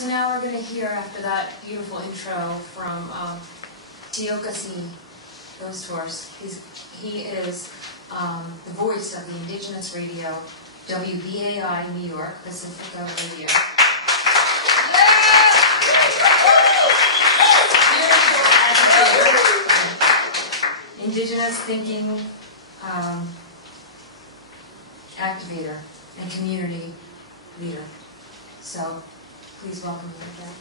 So now we're going to hear, after that beautiful intro, from Tiokasin, Ghosthorse. He is the voice of the Indigenous radio, WBAI New York, Pacifica Radio. Indigenous thinking activator and community leader. So please welcome him again.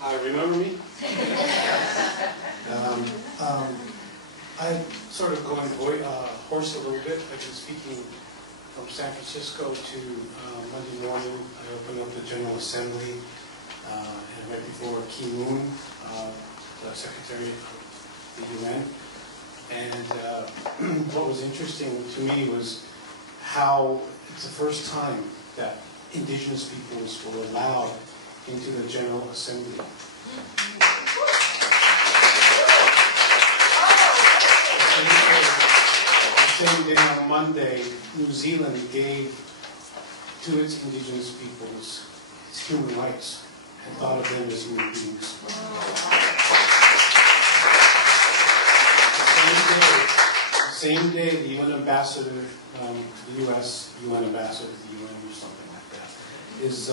Hi, remember me? I'm sort of going hoarse a little bit. I've been speaking from San Francisco to Monday morning. I opened up the General Assembly, and right before Kaen, the Secretary of the UN. And what was interesting to me was how it's the first time that Indigenous peoples were allowed into the General Assembly. The same day on Monday, New Zealand gave to its Indigenous peoples its human rights and thought of them as human beings. The same day, the UN ambassador to the U.S., UN ambassador to the UN or something like that, is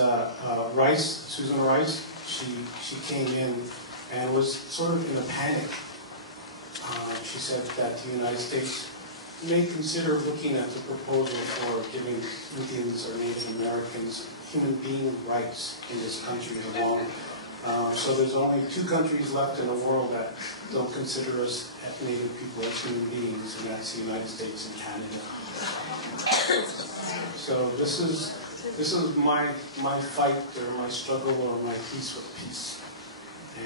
Rice, Susan Rice. She came in and was sort of in a panic. She said that the United States may consider looking at the proposal for giving Indians or Native Americans human being rights in this country alone. So there's only 2 countries left in the world that don't consider us Native people as human beings, and that's the United States and Canada. So this is my fight or my struggle or my peace for peace.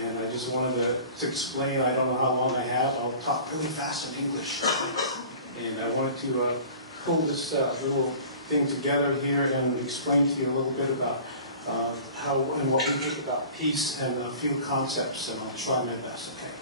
And I just wanted to explain. I don't know how long I have. I'll talk really fast in English. And I wanted to pull this little thing together here and explain to you a little bit about how and what we think about peace and a few concepts, and I'll try my best, okay?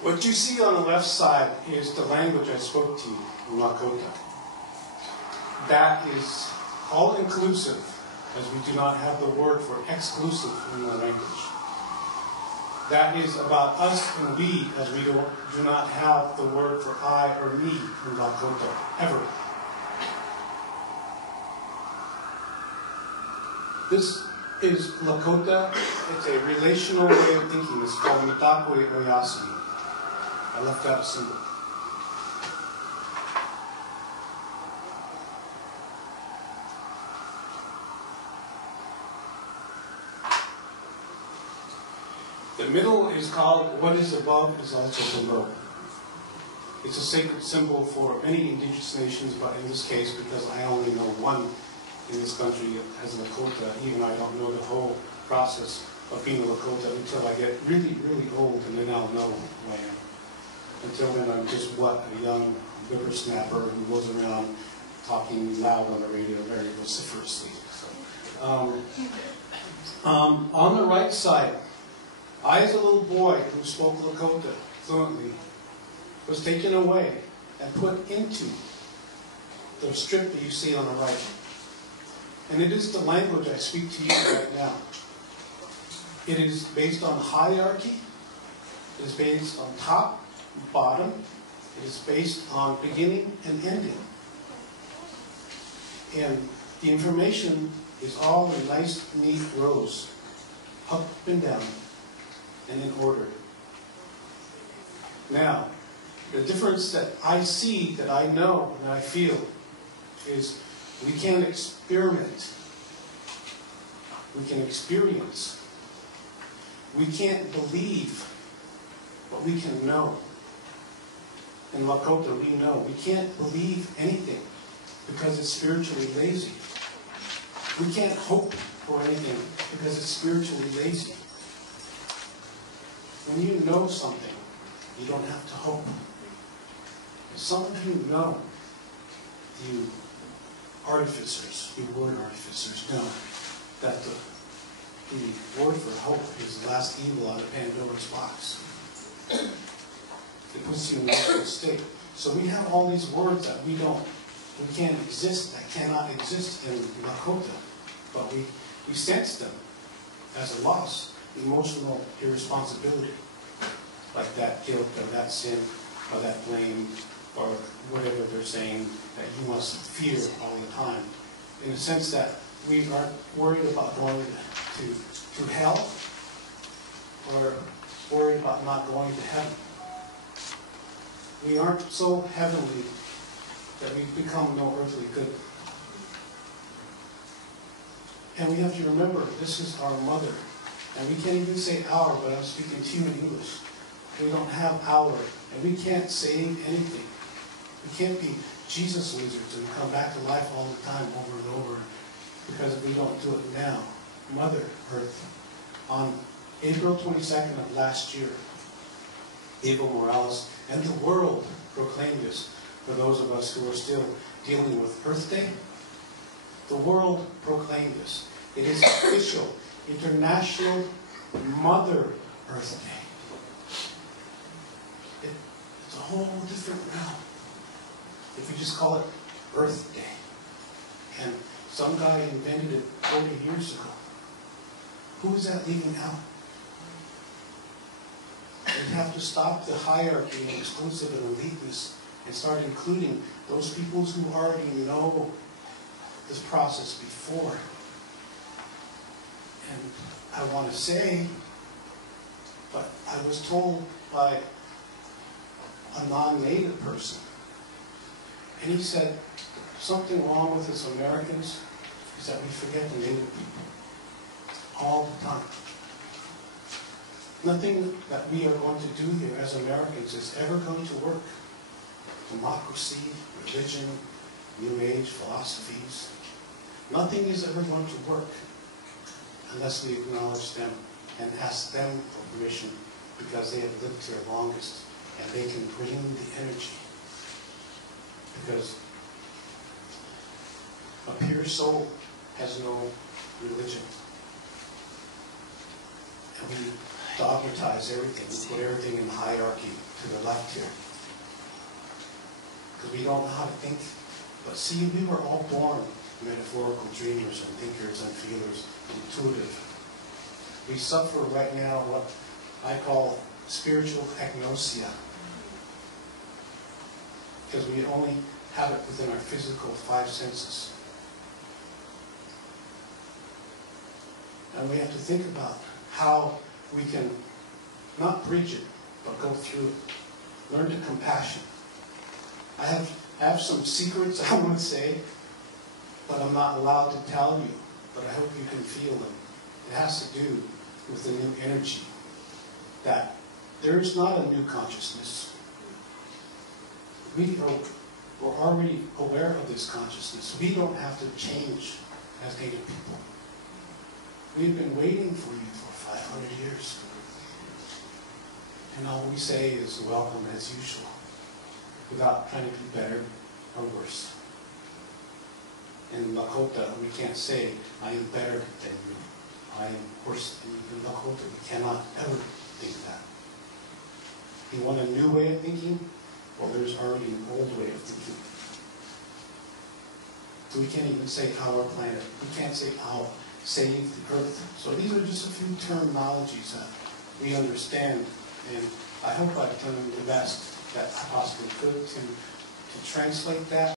What you see on the left side is the language I spoke to you, Lakota. That is all-inclusive, as we do not have the word for exclusive in the language. That is about us and we, as we do not have the word for I or me in Lakota, ever. This is Lakota. It's a relational way of thinking. It's called Mitakwe Oyasi. I left out a symbol. The middle is called what is above is also below. It's a sacred symbol for many indigenous nations, but in this case, because I only know one in this country as a Lakota, even I don't know the whole process of being a Lakota until I get really, really old, and then I'll know who I am. Until then, I'm just what? A young whippersnapper who goes around talking loud on the radio very vociferously. So, on the right side, I, as a little boy who spoke Lakota fluently, was taken away and put into the strip that you see on the right. And it is the language I speak to you right now. It is based on hierarchy. It is based on top, bottom, It is based on beginning and ending. And the information is all in nice, neat rows, up and down, and in order. Now, the difference that I see, that I know, and I feel, is we can't experiment. We can experience. We can't believe, but we can know. In Lakota, we know. We can't believe anything because it's spiritually lazy. We can't hope for anything because it's spiritually lazy. When you know something, you don't have to hope. Some of you know, you artificers, you word artificers, know that the word for hope is the last evil out of Pandora's box. It puts you in a mental state. So we have all these words that we can't exist, that cannot exist in Lakota. But we sense them as a loss, emotional irresponsibility. Like that guilt or that sin or that blame or whatever they're saying that you must fear all the time. In the sense that we aren't worried about going to hell or worried about not going to heaven. We aren't so heavenly that we've become no earthly good. And we have to remember, this is our mother. And we can't even say our, but I'm speaking to you in English. We don't have our, and we can't save anything. We can't be Jesus wizards and come back to life all the time, over and over, because we don't do it now. Mother Earth. On April 22nd of last year, Evo Morales and the world proclaimed this. For those of us who are still dealing with Earth Day, the world proclaimed this. It is official, International Mother Earth Day. It's a whole different realm. If we just call it Earth Day. And some guy invented it 40 years ago. Who is that leaving out? We have to stop the hierarchy and exclusive and eliteness and start including those people who already know this process before. And I want to say, but I was told by a non-native person, and he said, something wrong with us Americans is that we forget the native people all the time. Nothing that we are going to do here as Americans is ever going to work. Democracy, religion, New Age philosophies, nothing is ever going to work unless we acknowledge them and ask them for permission, because they have lived here longest and they can bring the energy. Because a pure soul has no religion. And we dogmatize everything. We put everything in hierarchy to the left here. Because we don't know how to think. But see, we were all born metaphorical dreamers and thinkers and feelers, intuitive. We suffer right now what I call spiritual agnosia. Because we only have it within our physical five senses. And we have to think about how we can not bridge it, but go through it. Learn to compassion. I have some secrets I want to say, but I'm not allowed to tell you. But I hope you can feel them. It has to do with the new energy. That there is not a new consciousness. We're already aware of this consciousness. We don't have to change as Native people. We've been waiting for you for 500 years. And all we say is welcome as usual, without trying to be better or worse. In Lakota, we can't say, I am better than you. I am worse than you. In Lakota, we cannot ever think that. You want a new way of thinking? Well, there's already an old way of thinking. So we can't even say our planet. We can't say our, save the earth. So these are just a few terminologies that we understand. And I hope I've done the best that I possibly could to translate that.